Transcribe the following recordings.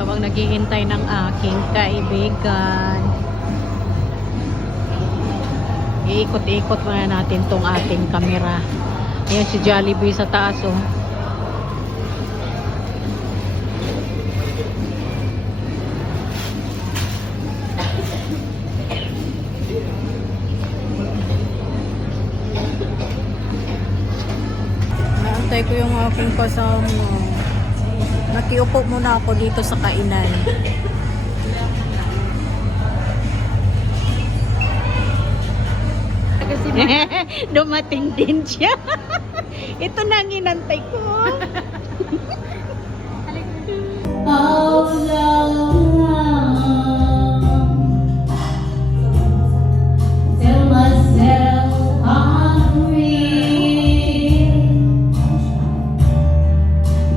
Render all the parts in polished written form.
Habang naghihintay ng aking kaibigan. Iikot-ikot muna natin tong ating kamera. Ayan si Jollibee sa taas, oh. Naantay ko yung aking kasama. Nakiupo muna ako dito sa kainan. Dumating din siya. Ito na ang inantay ko. How long till myself hungry,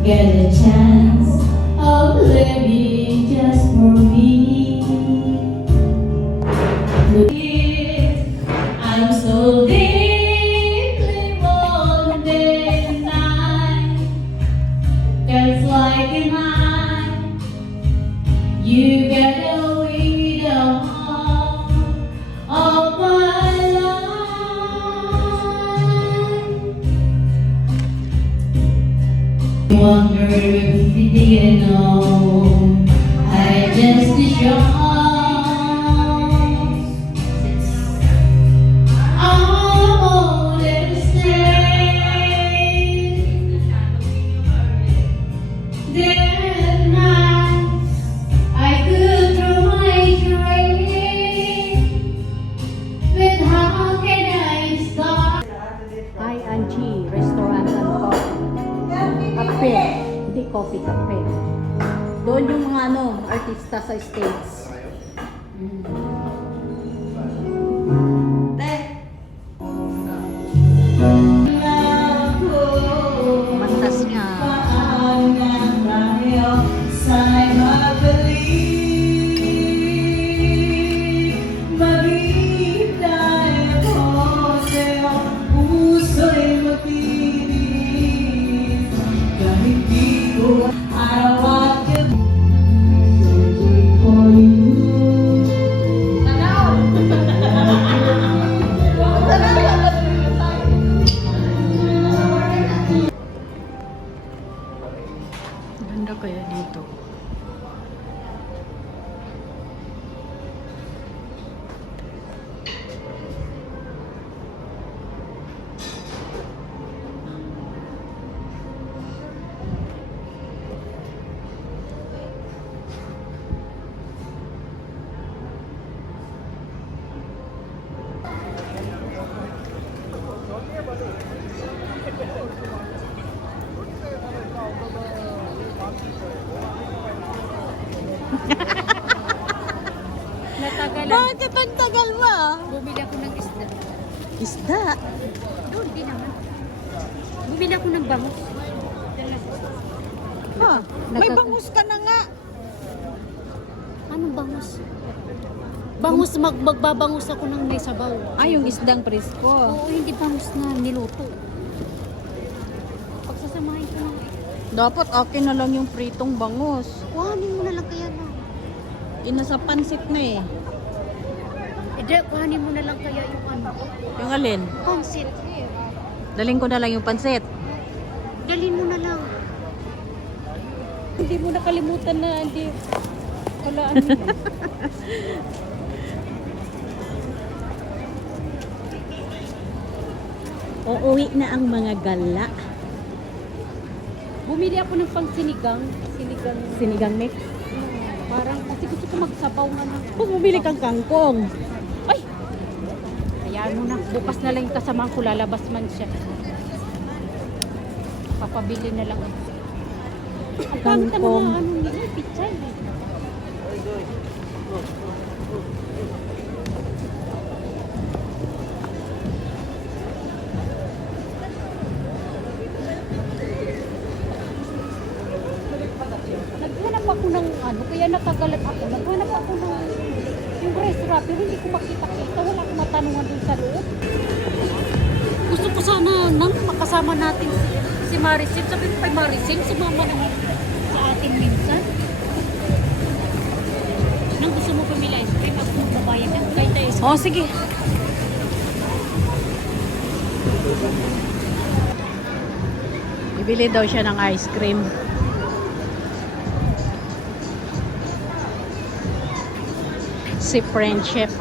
get a chance of living just for me. I'm so deeply wounded tonight. Feels like a night. You get away the heart of my life. Wonder if you didn't know I just shocked. Coffee cafe. Doon yung mga artista sa stage. Mantas niya. Ganda kaya dito. Natagalan. Bakit ang tagal mo? Bumili ako ng isda. Isda? Doon, di naman. Bumili ako ng bangus. Ha? May bangus ka na nga. Anong bangus? Bangus, magbabangus ako ng may sabaw. Ay, yung isdang presko. Oo, hindi bangus na niluto. Pagsasamahin ko ng... Dapat akin na lang yung pritong bangus. Kuhanin mo na lang kaya na. Inasa pansit na eh. Hindi, kuhanin mo na lang kaya yung ano. Yung alin? Pansit. Daling ko na lang yung pansit. Dalhin mo na lang. Hindi mo nakalimutan na hindi wala ano. Uuwi na ang mga gala. Bumili ako ng pang sinigang. Sinigang mix. Parang kasi gusto ko magsabaw nga na. Bumili kang kangkong. Ay! Hayaan mo na. Bukas na lang yung kasama ko. Lalabas man siya. Papabili na lang. Ang pangit ang Kangkong. mga ano nila. Pichay. Naghanap ako ng ano. Kaya natagalan ako. Naghanap ako ng yung restaurant. Pero hindi ko makita-kita. Wala akong matanungan dun sa loob. Gusto ko sana nang makasama natin si Maricel. Sabi ko kay Maricel, sumama naman sa atin minsan. Oh, sige. Bibili daw siya ng ice cream. Si Friendship.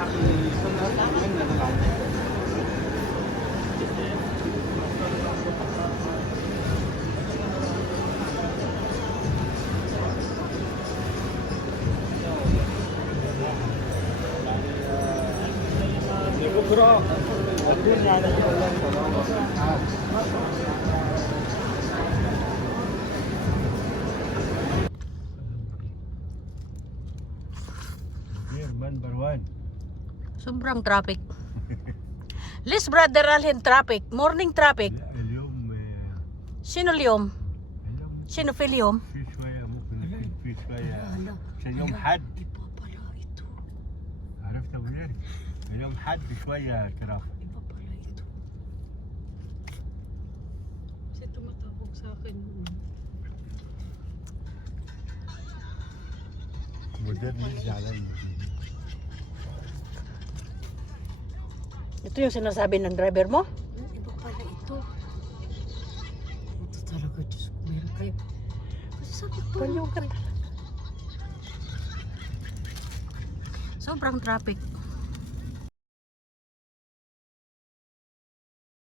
Number one. Sobrang traffic. Liz Brother Alhen traffic. Morning traffic. اليوم Sino اليوم؟ اليوم Sino في اليوم؟ في شوية ممكن يكون في شوية عشان يوم حد Iba pala ito. عرفت ابو ليل اليوم حد شوية ترافيك Iba pala ito. Kasi tumatawag sa akin. مدير زعلان Ito yung sinasabi ng driver mo? Iba pala ito. Ito talaga, Diyos ko, meron kayo. Kasi sabi ko, Sobrang traffic.